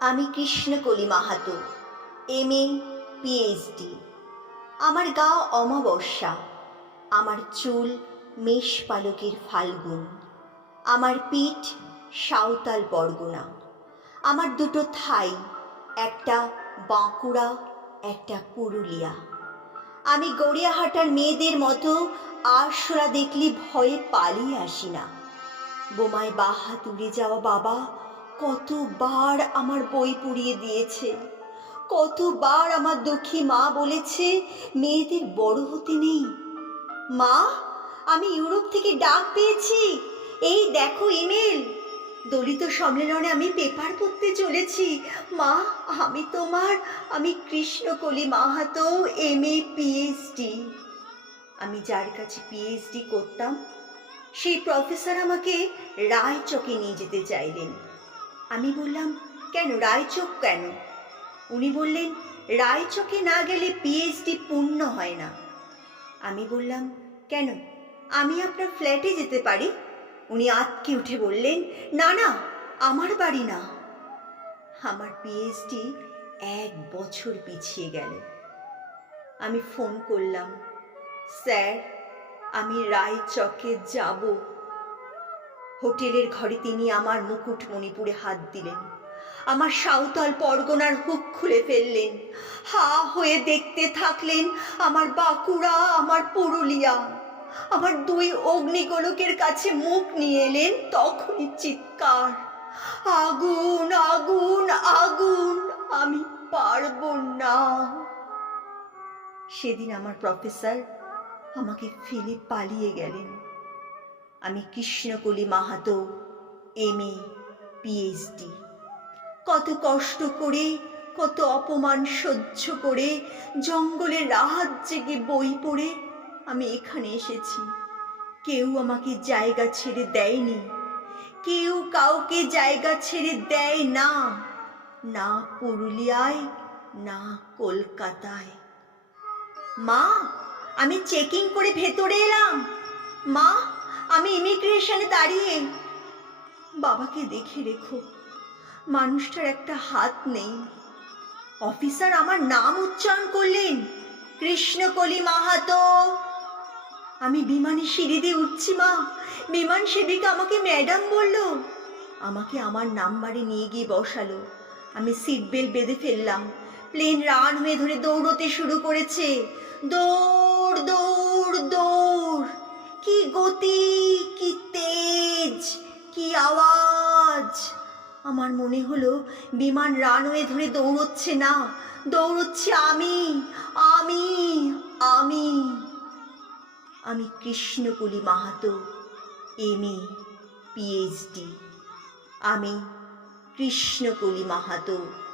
আমি Krishnakali Mahato, M A, PhD. আমার গা অমাবস্যা, আমার চুল মেষ পালকের ফাল্গুন, আমার পিঠ সাঁওতাল পরগনা, আমার দুটো থাই, একটা বাঁকুড়া, একটা পুরুলিয়া। আমি গড়িয়াহাটার মেয়েদের মতো আরশোলা দেখলে ভয়ে পালিয়ে আসি না। বোমায় বাহা তুলে যাওয়া বাবা কতবার আমার বই পুড়িয়ে দিয়েছে। কতবার আমার দুঃখী মা বলেছে, মেয়েদের বড় হতে নেই। মা, আমি ইউরোপ থেকে ডাক পেয়েছি। এই দেখো ইমেল। দলিত সম্মেলনে আমি পেপার পড়তে চলেছি। মা, আমি তোমার, আমি Krishnakali Mahato M A PhD আমি যার কাছে পিএইচডি করতাম, সেই প্রফেসর আমাকে রায়চকে নিয়ে যেতে চাইলেন। আমি বললাম, কেন, রায়চক কেন? উনি বললেন, রায়চকে না গেলে পিএইচডি পূর্ণ হয় না। আমি বললাম, কেন? আমি আপনার ফ্ল্যাটে যেতে পারি? উনি আতকে উঠে বললেন, না না, আমার বাড়ি না। আমার পিএইচডি এক বছর পিছিয়ে গেল। আমি ফোন করলাম, স্যার, আমি রায়চকে যাব হোটেলের ঘরে তিনি আমার মুকুট মণিপুরে হাত দিলেন। আমার সাঁওতাল পরগনার হুক খুলে ফেললেন। হা হয়ে দেখতে থাকলেন আমার বাঁকুড়া, আমার পুরুলিয়া। আমার দুই অগ্নিগোলকের কাছে মুখ নিয়ে এলেন তখনই চিৎকার। আগুন আগুন আগুন, আমি পারব না। সেদিন আমার প্রফেসর আমাকে ফেলে পালিয়ে গেলেন। আমি Krishnakali Mahato M A PhD কত কষ্ট করে, কত অপমান সহ্য করে, জঙ্গলের রাহাত জেগে বই পড়ে আমি এখানে এসেছি। কেউ আমাকে জায়গা ছেড়ে দেয়নি। কেউ কাউকে জায়গা ছেড়ে দেয় না। না পুরুলিয়ায়, না কলকাতায়। মা, আমি চেকিং করে ভেতরে এলাম। মা আমি ইমিগ্রেশনে দাঁড়িয়ে। বাবাকে দেখে রেখো, মানুষটার একটা হাত নেই। অফিসার আমার নাম উচ্চারণ করলেন, কৃষ্ণকলি মাহাতো। আমি বিমানে সিঁড়ি দিয়ে উঠছি, মা। বিমান সেবিকা আমাকে ম্যাডাম বলল। আমাকে আমার নাম্বারে নিয়ে গিয়ে বসালো। আমি সিট বেল্ট বেঁধে ফেললাম। প্লেন রান হয়ে ধরে দৌড়তে শুরু করেছে। দৌড় দৌড় দৌড়। কি গতি, কি তেজ, কি আওয়াজ? আমার মনে হলো বিমান রানওয়ে ধরে দৌড়চ্ছে না, দৌড়চ্ছে আমি আমি আমি। আমি Krishnakali Mahato M A PhD আমি কৃষ্ণকলি মাহাতো।